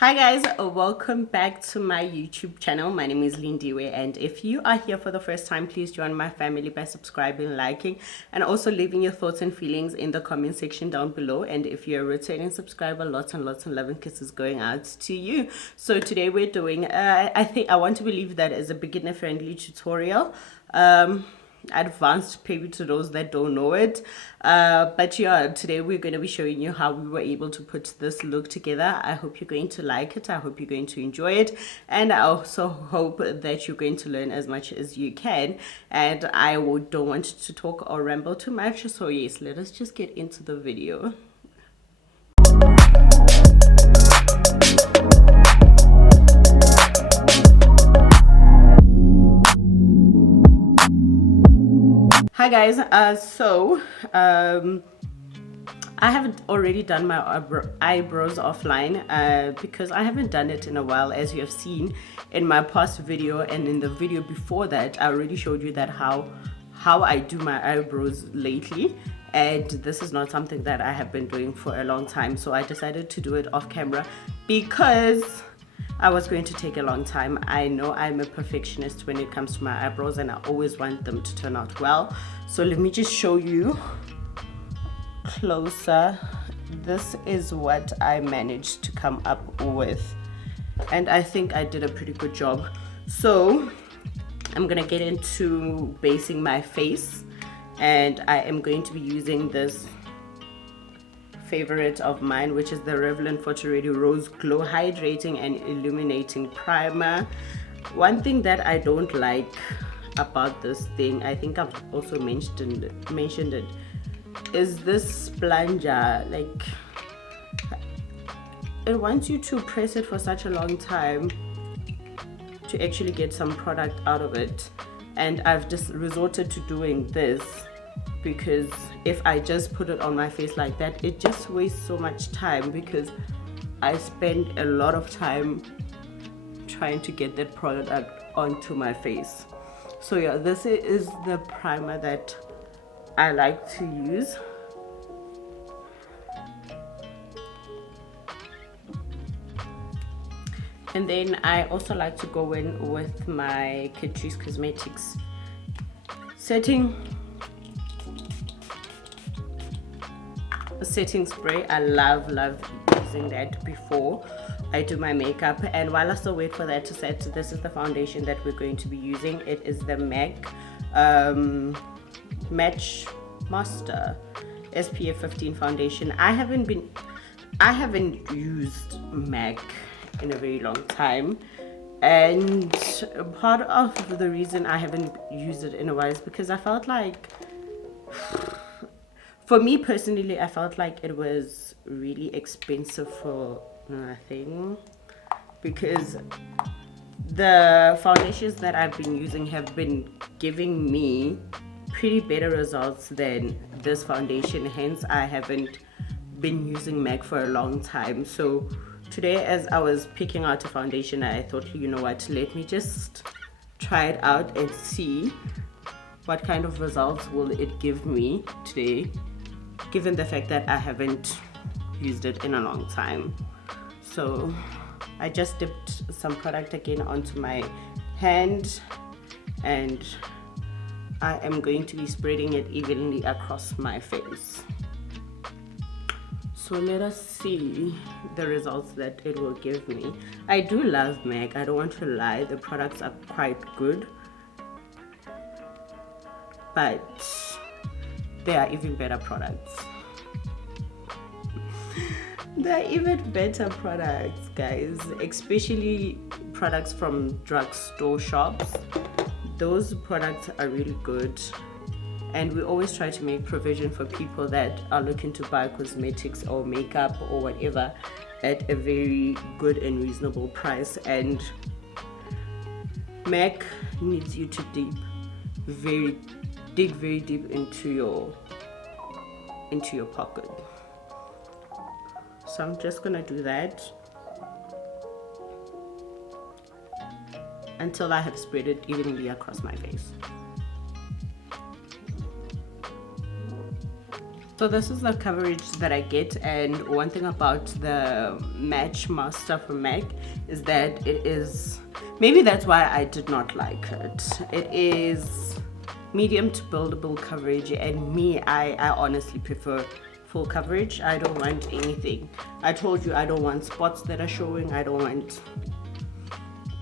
Hi guys, welcome back to my YouTube channel. My name is Lindiwe, and if you are here for the first time, please join my family by subscribing, liking, and also leaving your thoughts and feelings in the comment section down below. And if you're a returning subscriber, lots and lots of love and kisses going out to you. So today we're doing I want to believe that is a beginner friendly tutorial. Advanced maybe to those that don't know it, but yeah, today we're going to be showing you how we were able to put this look together. I hope you're going to like it. I hope you're going to enjoy it, and I also hope that you're going to learn as much as you can. And I don't want to talk or ramble too much, so yes, let us just get into the video. Hi guys, I haven't already done my eyebrows offline because I haven't done it in a while, as you have seen in my past video, and in the video before that I already showed you that how I do my eyebrows lately, and this is not something that I have been doing for a long time, so I decided to do it off camera because I was going to take a long time. I know I'm a perfectionist when it comes to my eyebrows, and I always want them to turn out well. So let me just show you closer. This is what I managed to come up with, and I think I did a pretty good job. So I'm gonna get into basing my face, and I am going to be using this favorite of mine, which is the Revlon Photoready Rose Glow Hydrating and Illuminating Primer. One thing that I don't like about this thing, I think I've also mentioned it, is this plunger. Like, it wants you to press it for such a long time to actually get some product out of it, and I've just resorted to doing this because if I just put it on my face like that, it just wastes so much time, because I spend a lot of time trying to get that product onto my face. So yeah, this is the primer that I like to use. And then I also like to go in with my Catrice Cosmetics setting spray. I love using that before I do my makeup. And while I still wait for that to set, this is the foundation that we're going to be using. It is the MAC Matchmaster SPF 15 foundation. I haven't used MAC in a very long time, and part of the reason I haven't used it in a while is because I felt like, for me personally, I felt like it was really expensive for nothing, because the foundations that I've been using have been giving me pretty better results than this foundation. Hence, I haven't been using MAC for a long time. So today, as I was picking out a foundation, I thought, you know what, let me just try it out and see what kind of results will it give me today, given the fact that I haven't used it in a long time. So I just dipped some product again onto my hand, and I am going to be spreading it evenly across my face. So let us see the results that it will give me. I do love MAC, I don't want to lie, the products are quite good, but there are even better products. There are even better products, guys, especially products from drugstore shops. Those products are really good, and we always try to make provision for people that are looking to buy cosmetics or makeup or whatever at a very good and reasonable price. And MAC needs you to dig very deep into your pocket. So I'm just gonna do that until I have spread it evenly across my face. So this is the coverage that I get, and one thing about the Matchmaster from MAC is that it is, maybe that's why I did not like it. It is medium to buildable coverage, and I honestly prefer full coverage. I don't want anything. I told you I don't want spots that are showing. I don't want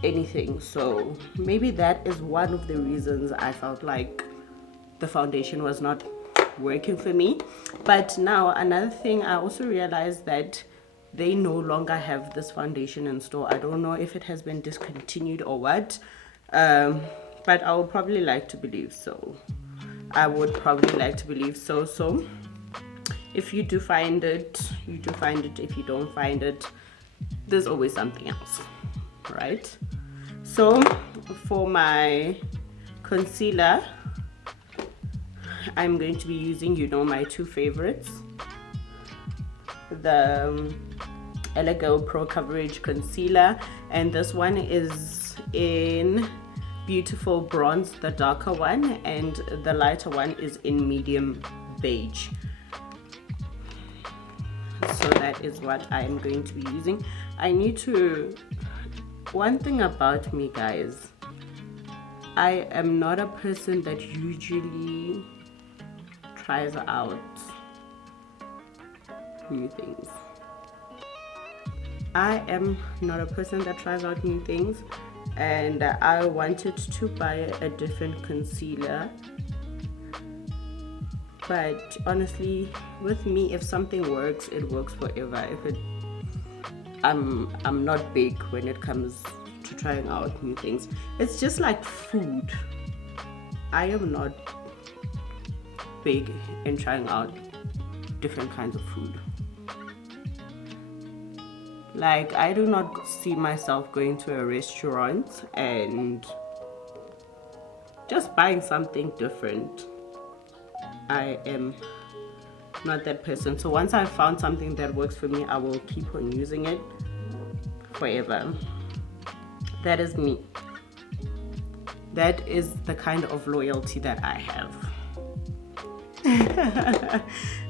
anything. So maybe that is one of the reasons I felt like the foundation was not working for me. But now another thing, I also realized that they no longer have this foundation in store. I don't know if it has been discontinued or what, but I would probably like to believe so. I would probably like to believe so. So if you do find it, you do find it. If you don't find it, there's always something else, right? So for my concealer, I'm going to be using, you know, my two favorites, the Eyyeliner Pro Coverage Concealer, and this one is in Beautiful Bronze, the darker one, and the lighter one is in medium beige. So that is what I'm going to be using. I need to, one thing about me, guys, I am not a person that usually tries out new things. I am not a person that tries out new things, and I wanted to buy a different concealer, but honestly, with me, if something works, it works forever. I'm not big when it comes to trying out new things. It's just like food. I am not big in trying out different kinds of food. Like, I do not see myself going to a restaurant and just buying something different. I am not that person. So once I've found something that works for me, I will keep on using it forever. That is me. That is the kind of loyalty that I have.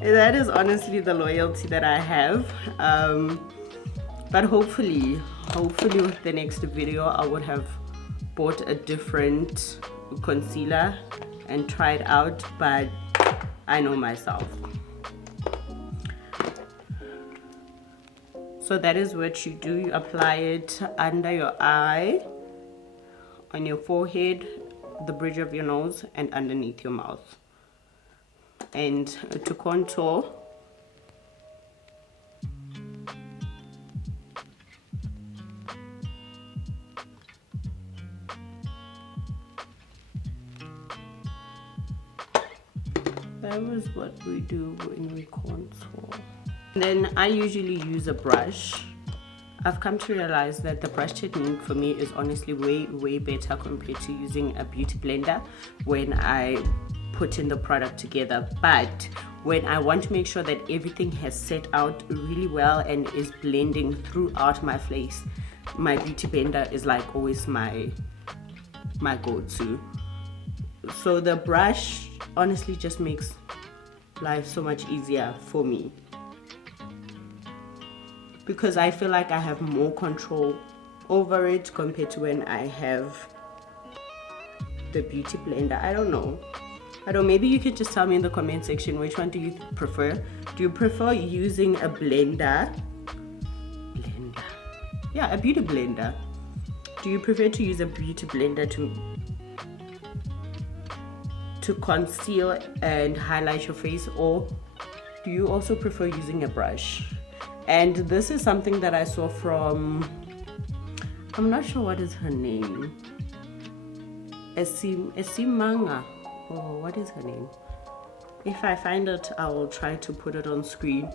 That is honestly the loyalty that I have. But hopefully with the next video, I would have bought a different concealer and tried out, but I know myself. So that is what you do. You apply it under your eye, on your forehead, the bridge of your nose, and underneath your mouth. And to contour, that was what we do when we contour. And then I usually use a brush. I've come to realize that the brush technique for me is honestly way better compared to using a beauty blender when I put in the product together. But when I want to make sure that everything has set out really well and is blending throughout my face, my beauty blender is like always my go-to. So the brush honestly just makes life so much easier for me, because I feel like I have more control over it compared to when I have the beauty blender. I don't know, maybe you could just tell me in the comment section, which one do you prefer? Do you prefer using a blender? Yeah, a beauty blender. Do you prefer to use a beauty blender to conceal and highlight your face, or do you also prefer using a brush? And this is something that I saw from, I'm not sure what is her name, Esimanga, oh, what is her name? If I find it, I will try to put it on screen.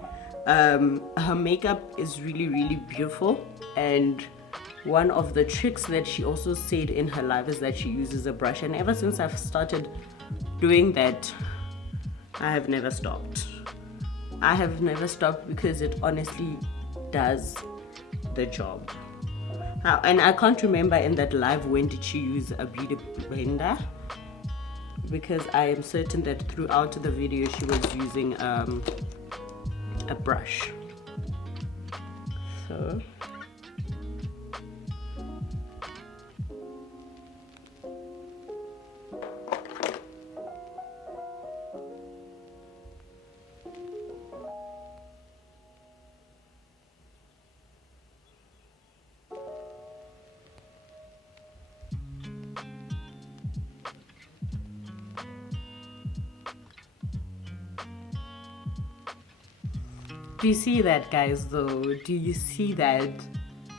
Her makeup is really beautiful, and one of the tricks that she also said in her live is that she uses a brush, and ever since I've started doing that, I have never stopped. Because it honestly does the job. And I can't remember in that live when did she use a beauty blender, because I am certain that throughout the video she was using a brush. So do you see that, guys, though? Do you see that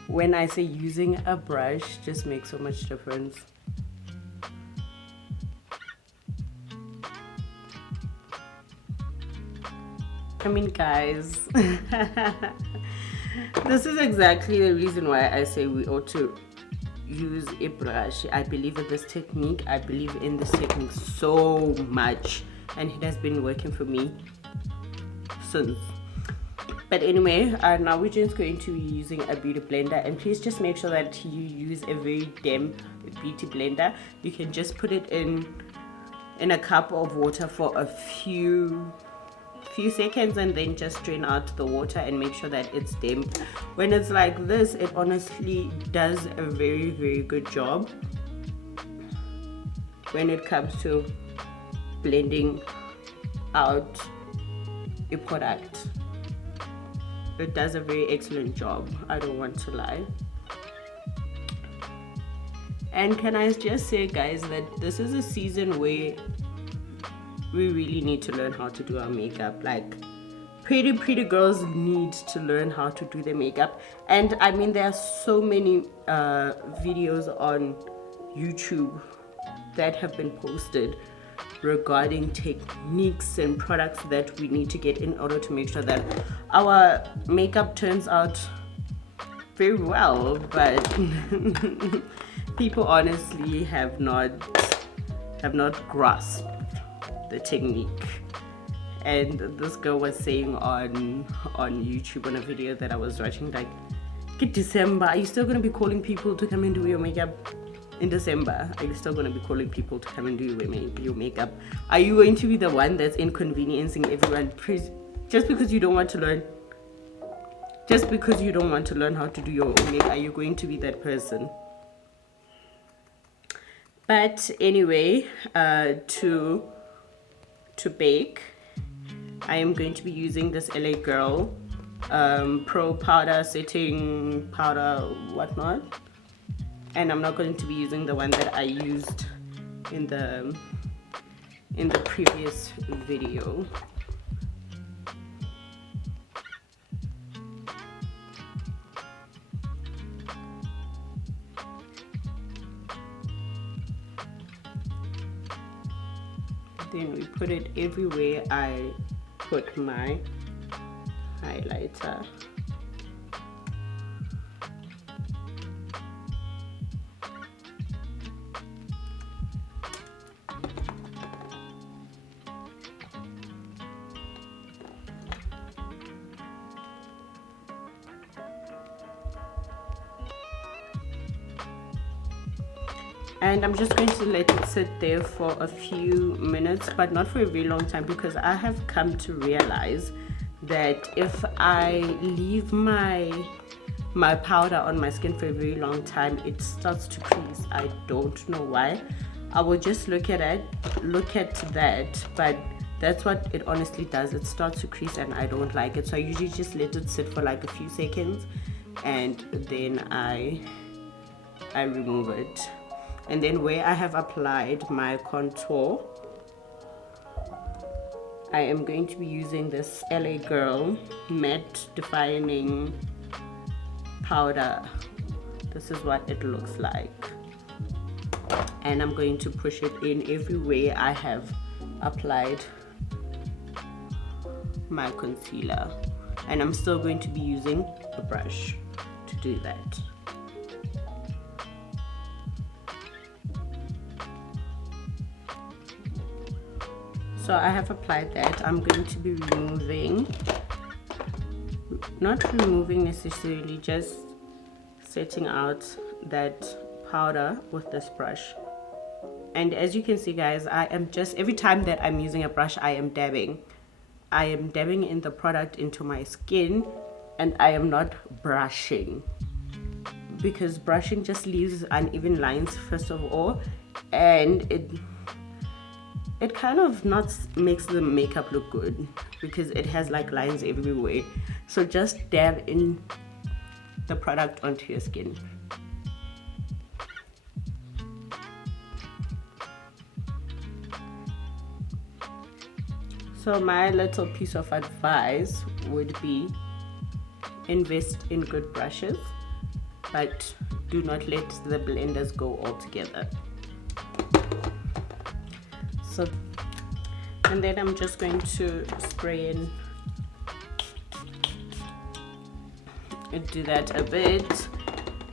when I say using a brush just makes so much difference? I mean, guys, this is exactly the reason why I say we ought to use a brush. I believe in this technique. I believe in this technique so much, and it has been working for me since. But anyway, now we're just going to be using a beauty blender, and please just make sure that you use a very damp beauty blender. You can just put it in a cup of water for a few seconds and then just drain out the water and make sure that it's damp. When it's like this, it honestly does a very, very good job when it comes to blending out a product. It does a very excellent job, I don't want to lie. And can I just say, guys, that this is a season where we really need to learn how to do our makeup. Like, pretty girls need to learn how to do their makeup. And I mean, there are so many videos on YouTube that have been posted regarding techniques and products that we need to get in order to make sure that our makeup turns out very well. But people honestly have not grasped the technique. And this girl was saying on YouTube on a video that I was watching, like, get December, are you still gonna be calling people to come and do your makeup? In December, are you still going to be calling people to come and do your makeup? Are you going to be the one that's inconveniencing everyone just because you don't want to learn? Just because you don't want to learn how to do your own makeup, are you going to be that person? But anyway, to bake, I am going to be using this LA Girl Pro Powder Setting Powder whatnot. And I'm not going to be using the one that I used in the previous video. Then we put it everywhere I put my highlighter. And I'm just going to let it sit there for a few minutes, but not for a very long time, because I have come to realize that if I leave my powder on my skin for a very long time, it starts to crease. I don't know why. I will just look at that, but that's what it honestly does. It starts to crease and I don't like it. So I usually just let it sit for like a few seconds and then I remove it. And then where I have applied my contour, I am going to be using this LA Girl Matte Defining Powder. This is what it looks like. And I'm going to push it in everywhere I have applied my concealer. And I'm still going to be using a brush to do that. So I have applied that. I'm going to be removing, not removing necessarily, just setting out that powder with this brush. And as you can see, guys, I am just, every time that I'm using a brush, I am dabbing in the product into my skin, and I am not brushing, because brushing just leaves uneven lines first of all, and it kind of not makes the makeup look good, because it has like lines everywhere. So just dab in the product onto your skin. So my little piece of advice would be, invest in good brushes, but do not let the blenders go altogether. So, and then I'm just going to spray in and do that a bit,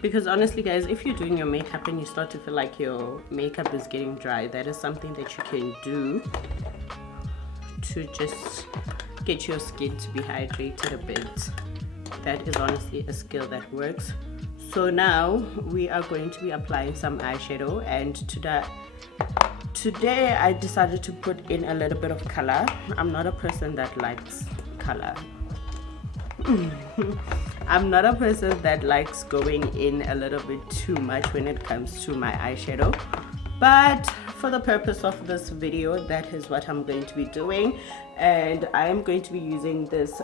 because honestly guys, if you're doing your makeup and you start to feel like your makeup is getting dry, that is something that you can do to just get your skin to be hydrated a bit. That is honestly a skill that works. So now we are going to be applying some eyeshadow, and today I decided to put in a little bit of color. I'm not a person that likes color. I'm not a person that likes going in a little bit too much when it comes to my eyeshadow, but for the purpose of this video, that is what I'm going to be doing. And I am going to be using this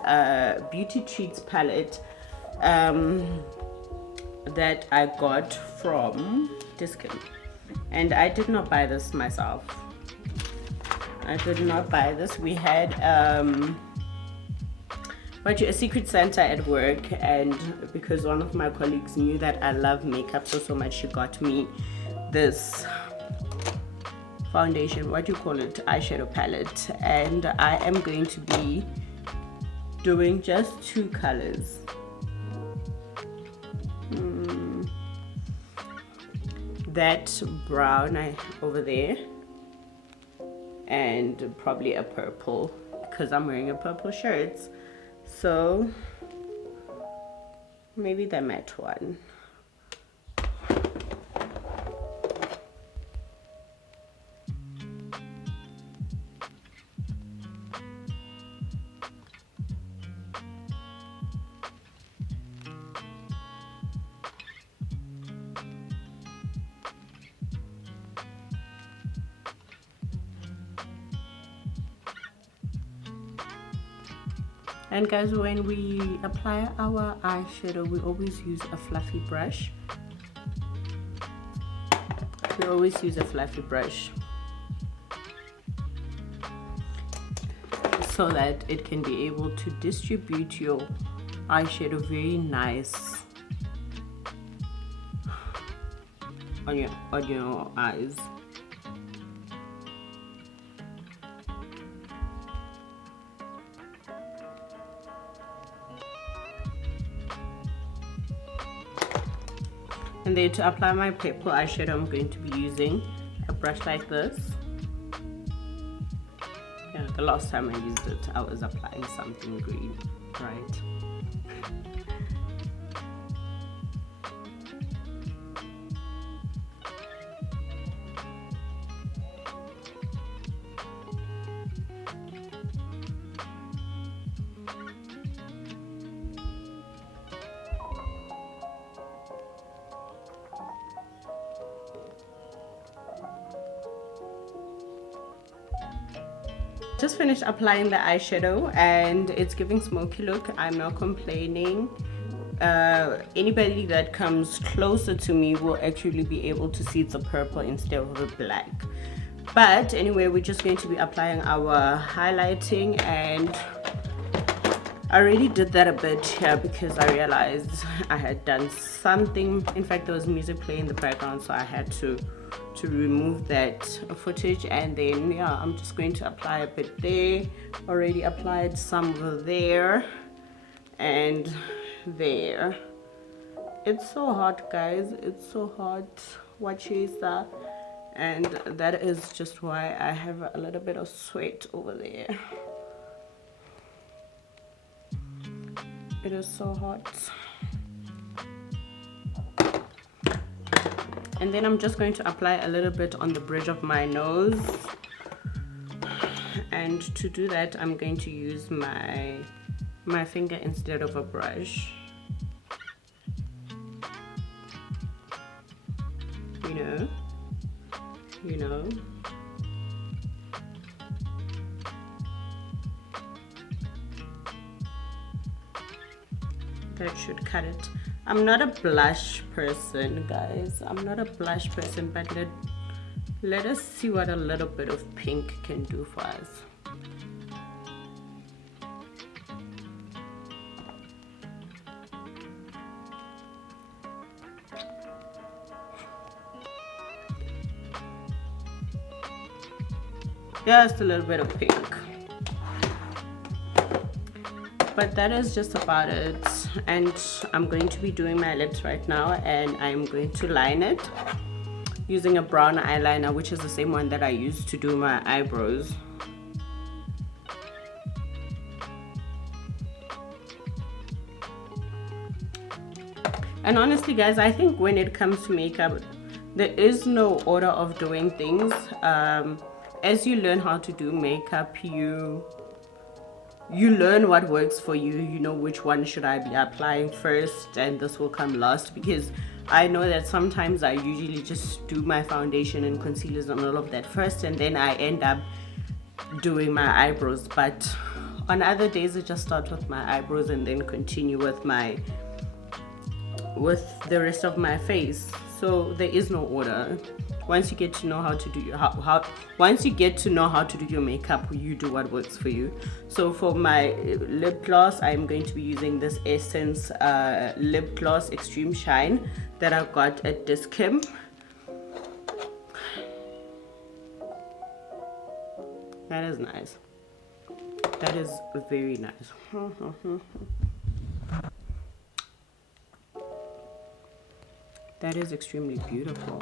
Beauty Treats palette that I got from Discount, and I did not buy this myself. I did not buy this. We had a Secret Santa at work, and because one of my colleagues knew that I love makeup so much, she got me this foundation, what do you call it, eyeshadow palette, and I am going to be doing just 2 colors. That brown over there, and probably a purple, because I'm wearing a purple shirt, so maybe the matte one. And guys, when we apply our eyeshadow, we always use a fluffy brush. So that it can be able to distribute your eyeshadow very nice on your eyes. And then to apply my purple eyeshadow, I'm going to be using a brush like this. Yeah, the last time I used it, I was applying something green, right? Just finished applying the eyeshadow and it's giving smoky look. I'm not complaining. Anybody that comes closer to me will actually be able to see the purple instead of the black. But anyway, we're just going to be applying our highlighting, and I already did that a bit here because I realized I had done something. In fact, there was music playing in the background, so I had to remove that footage. And then yeah, I'm just going to apply a bit there. Already applied some over there and there. It's so hot, guys, it's so hot. What is that? And that is just why I have a little bit of sweat over there. It is so hot. And then I'm just going to apply a little bit on the bridge of my nose. And to do that, I'm going to use my finger instead of a brush. You know. That should cut it. I'm not a blush person, guys. I'm not a blush person, but let us see what a little bit of pink can do for us. Just a little bit of pink. But that is just about it. And I'm going to be doing my lips right now, and I'm going to line it using a brown eyeliner, which is the same one that I used to do my eyebrows. And honestly, guys, I think when it comes to makeup, there is no order of doing things. As you learn how to do makeup, you learn what works for you. You know which one should I be applying first, and this will come last, because I know that sometimes I usually just do my foundation and concealers and all of that first, and then I end up doing my eyebrows. But on other days I just start with my eyebrows and then continue with the rest of my face. So there is no order. Once you get to know how to do once you get to know how to do your makeup, you do what works for you. So for my lip gloss, I'm going to be using this Essence lip gloss Extreme Shine that I got at Discount. That is nice. That is very nice. That is extremely beautiful.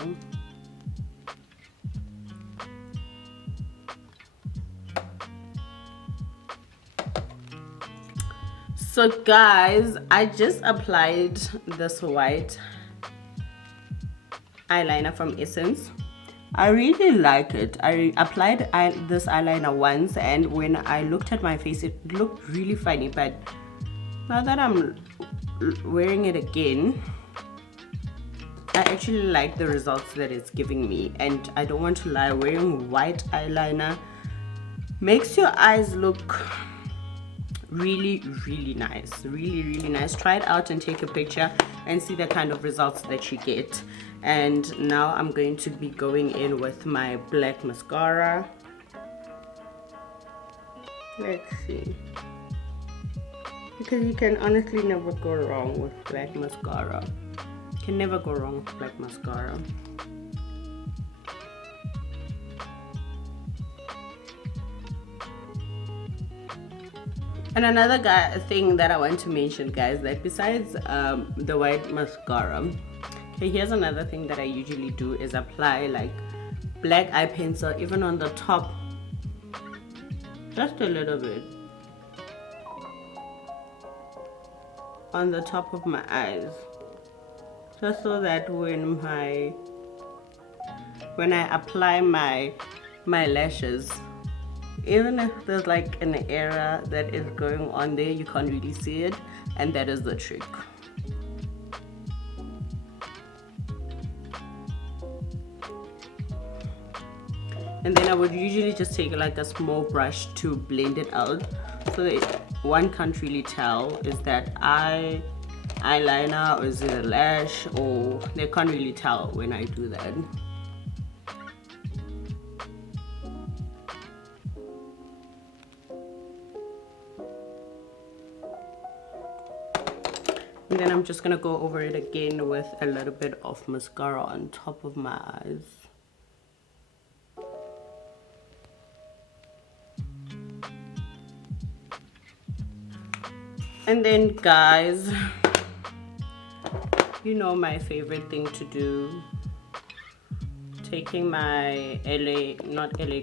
So guys, I just applied this white eyeliner from Essence. I really like it. I applied this eyeliner once, and when I looked at my face, it looked really funny. But now that I'm wearing it again, I actually like the results that it's giving me. And I don't want to lie, wearing white eyeliner makes your eyes look really nice. Really nice. Try it out and take a picture and see the kind of results that you get. And now I'm going to be going in with my black mascara. Let's see, because you can honestly never go wrong with black mascara. You can never go wrong with black mascara. And another thing that I want to mention, guys, that besides the white mascara, okay, here's another thing that I usually do is apply like black eye pencil even on the top, just a little bit on the top of my eyes, just so that when I apply my lashes, even if there's like an area that is going on there, you can't really see it, and that is the trick. And then I would usually just take like a small brush to blend it out, so that one can't really tell is that eyeliner or is it a lash, or they can't really tell when I do that. And then I'm just gonna go over it again with a little bit of mascara on top of my eyes. And then, guys, you know my favorite thing to do, taking my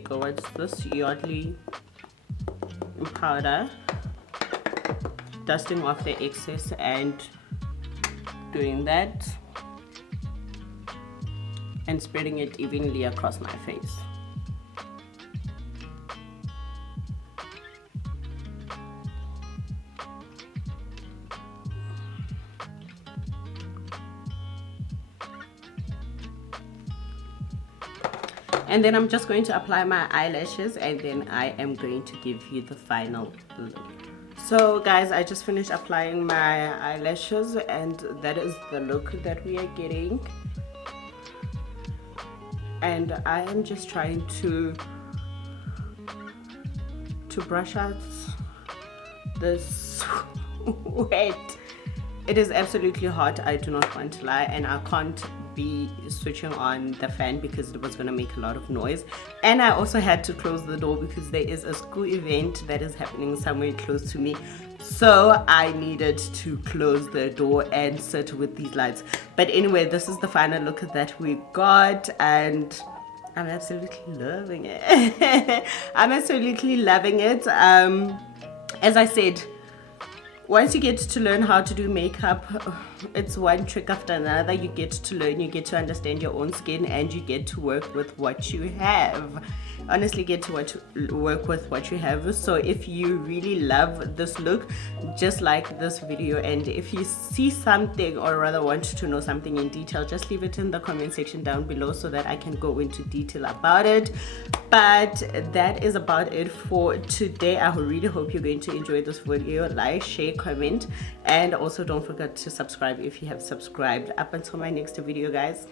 what's this, Yardley powder, dusting off the excess and doing that. and spreading it evenly across my face. And then I'm just going to apply my eyelashes, and then I am going to give you the final look. So guys, I just finished applying my eyelashes, and that is the look that we are getting. And I am just trying to brush out this sweat. It is absolutely hot, I do not want to lie, and I can't be switching on the fan because it was going to make a lot of noise. And I also had to close the door because there is a school event that is happening somewhere close to me, so I needed to close the door and sit with these lights. But anyway, this is the final look that we got, and I'm absolutely loving it. I'm absolutely loving it. As I said, once you get to learn how to do makeup, it's one trick after another. You get to learn, you get to understand your own skin, and you get to work with what you have. Honestly, get to work with what you have. So if you really love this look, just like this video, and if you see something, or rather want to know something in detail, just leave it in the comment section down below so that I can go into detail about it. But that is about it for today. I really hope you're going to enjoy this video. Like, share, comment, and also don't forget to subscribe if you have subscribed. Up until my next video, guys.